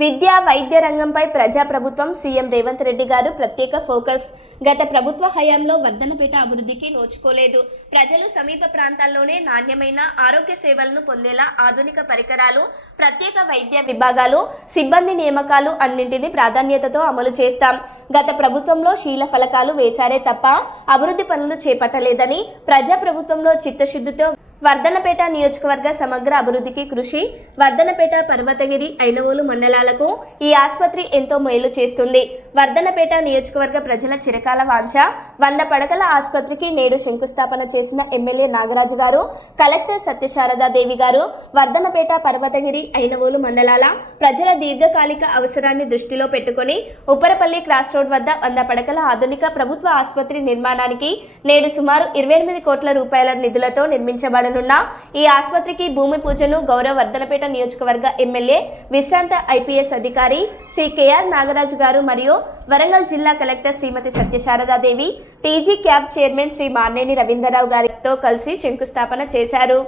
విద్యా వైద్య రంగంపై ప్రజాప్రభుత్వం సీఎం రేవంత్ రెడ్డి గారు ప్రత్యేక ఫోకస్. గత ప్రభుత్వ హయాంలో వర్ధనపేట అభివృద్ధికి నోచుకోలేదు. ప్రజలు సమీప ప్రాంతాల్లోనే నాణ్యమైన ఆరోగ్య సేవలను పొందేలా ఆధునిక పరికరాలు, ప్రత్యేక వైద్య విభాగాలు, సిబ్బంది నియామకాలు అన్నింటినీ ప్రాధాన్యతతో అమలు చేస్తాం. గత ప్రభుత్వంలో శీల ఫలకాలు వేశారే తప్ప అభివృద్ధి పనులు చేపట్టలేదని, ప్రజాప్రభుత్వంలో చిత్తశుద్ధితో వర్ధనపేట నియోజకవర్గ సమగ్ర అభివృద్ధికి కృషి. వర్ధనపేట, పర్వతగిరి, ఐనవోలు మండలాలకు ఈ ఆసుపత్రి ఎంతో మేలు చేస్తుంది. వర్ధనపేట నియోజకవర్గ ప్రజల చిరకాల వాంఛ 100 పడకల ఆసుపత్రికి నేడు శంకుస్థాపన చేసిన ఎమ్మెల్యే నాగరాజు గారు, కలెక్టర్ సత్యశారదాదేవి గారు వర్ధనపేట, పర్వతగిరి, ఐనవోలు మండలాల ప్రజల దీర్ఘకాలిక అవసరాన్ని దృష్టిలో పెట్టుకుని ఉప్పరపల్లి క్రాస్ రోడ్ వద్ద 100 పడకల ఆధునిక ప్రభుత్వ ఆసుపత్రి నిర్మాణానికి నేడు సుమారు 28 కోట్ల రూపాయల నిధులతో నిర్మించబడ ఈ ఆసుపత్రికి భూమి పూజను గౌరవ వర్ధనపేట నియోజకవర్గ ఎమ్మెల్యే, విశ్రాంత ఐపీఎస్ అధికారి శ్రీ కేఆర్ నాగరాజు గారు మరియు వరంగల్ జిల్లా collector Srimati Satya Sarada Devi, TG CAB chairman Shri Marneni Ravindra Rao గారితో కలిసి శంకుస్థాపన చేశారు.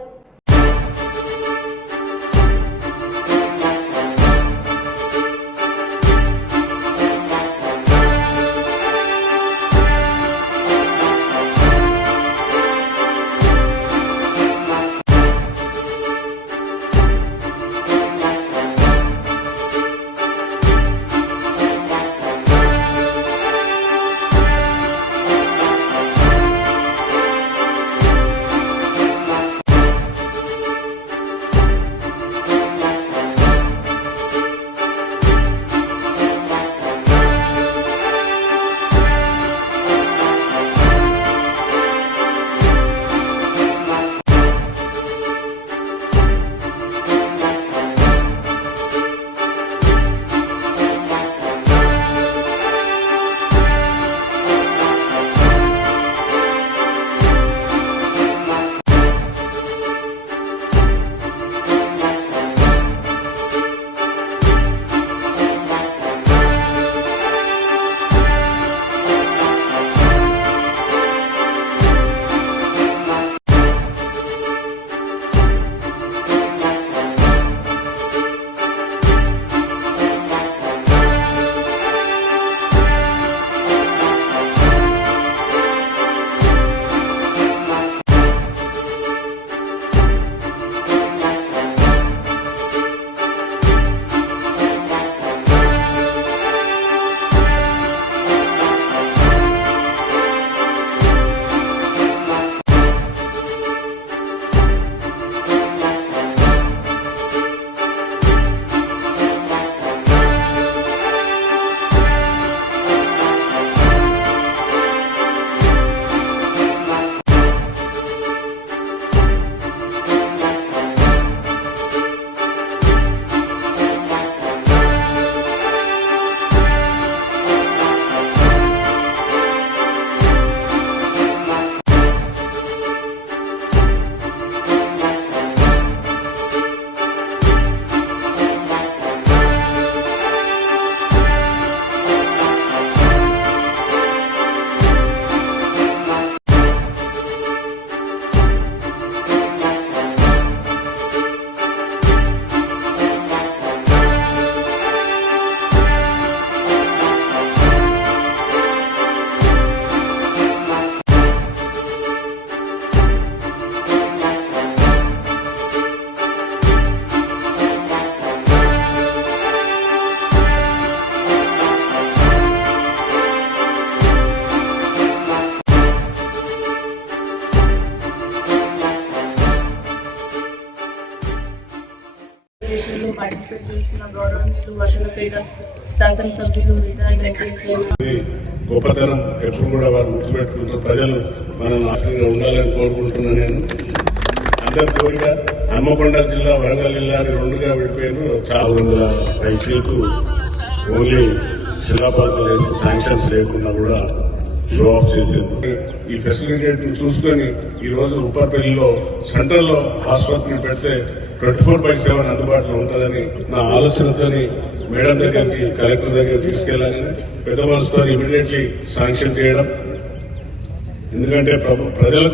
పార్టిసిపేట్ చేస్తున్న గౌరవనీయులు వర్ధనపేట శాసనసభ్యులు గొప్పతనం ఎప్పుడు కూడా వారు గుర్తుపెట్టుకుంటూ ప్రజలు మనం ఆర్థికంగా ఉండాలని కోరుకుంటున్నాను. నేను అందరి కోరిక హన్మకొండ జిల్లా, వరంగల్ జిల్లాని 2గా విడిపోయారు. 400 ఓన్లీ శిలాపాలకులు వేసి శాంక్షన్స్ లేకుండా కూడా షో ఆఫ్ చేసింది. ఈ ఫెసిలిటీ చూసుకొని ఈ రోజు ఉప్పర్పల్లిలో సెంట్రల్ లో ఆసుపత్రిని పెడితే 24/7 అందుబాటులో ఉంటుందని నా ఆలోచనతోని మేడం దగ్గరికి, కలెక్టర్ దగ్గర తీసుకెళ్లాలని పెద్ద మనసుతో ఇమీడియట్లీ శాంక్షన్ చేయడం. ఎందుకంటే ప్రజలకు